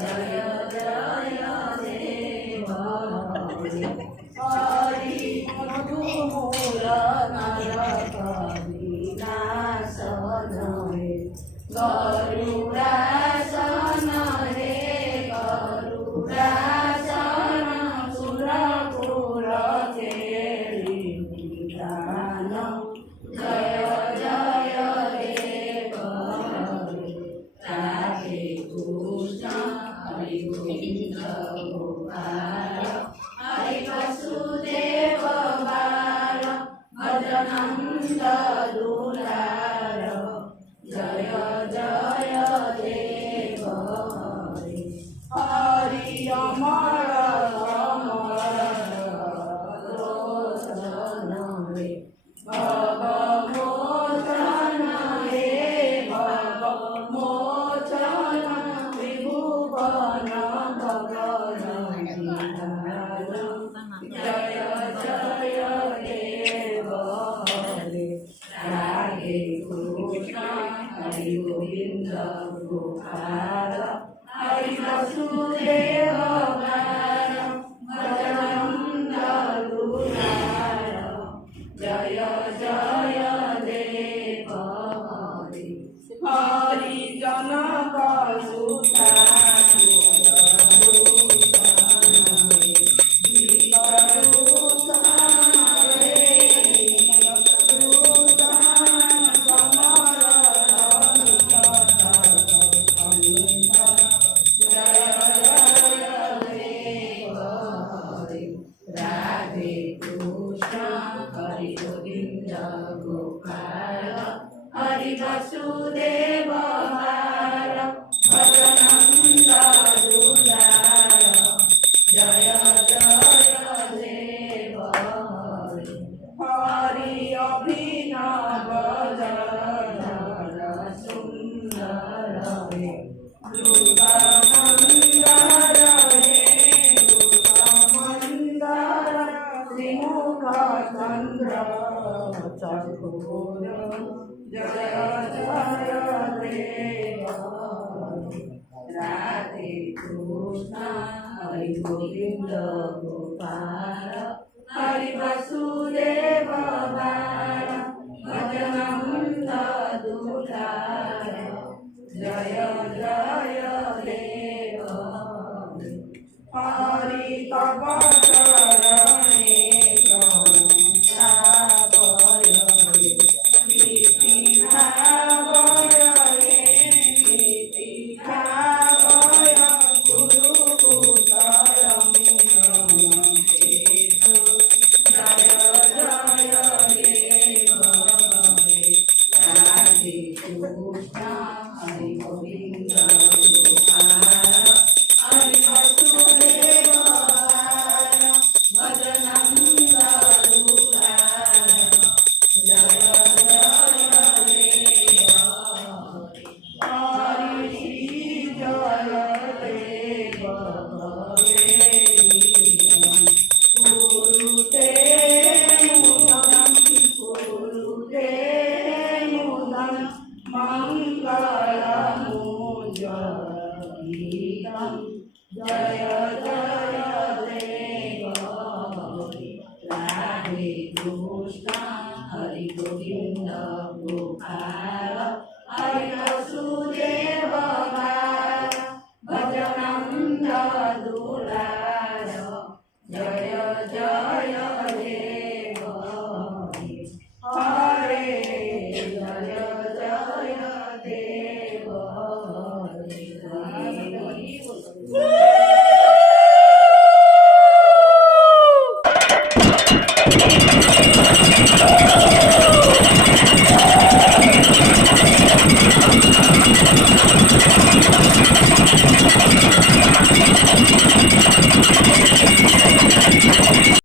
जय जय देव हरि मधुमूल नरकविनाशन हे गरुडासन हे गरुडासन सुरपुर खेळी निदान जय जय देव हरि राधे कृष्ण हरि गोविंद गोपाल हरि वसुदेव बाल भजनंद दुलार जय जय देव हरि हरि अमर अमर लोचन हे भवमोचन हे भवमोचन त्रिभुवन भवन निधान जय जय देव हरि राधे कृष्ण हरि गोविंद गोपाल हरि वसुदेव बाल भजनंद दुलार जय जय देव हरि हरि जनक सुता राधे कृष्ण हरि गोविंद गोपाल हरि वसुदेव बाल भजनंद दुलार जय जय देव हरि हरि अभिनव जल सुंदर हे रूपमंदर हे रूपमंदर श्रीमुख चंद्र चकोर जय जय देव हरि राधे कृष्ण हरि गोविंद गोपाल हरि वसुदेव बाल भजनंद दुलार जय जय देव हरि हरि तव चरणे प्रणतापय हे कीर्तिभावय हे कीर्तिभावय गुरुकुशलं क्रमतेषु जय जय देव हरि राधे कृष्ण हरि गोविंद गोपाल हरि वसुदेव बाल भजनंद दुलार जय जय देव हरि जय देव कुरुते मुदं कुरुते मुदं मङ्गलमुज्ज्वलितं जय जय देव हरि राधे कृष्ण हरि गोविंद गोपाल हरि वसुदेव बाल भजनंद दुलार जय जय देव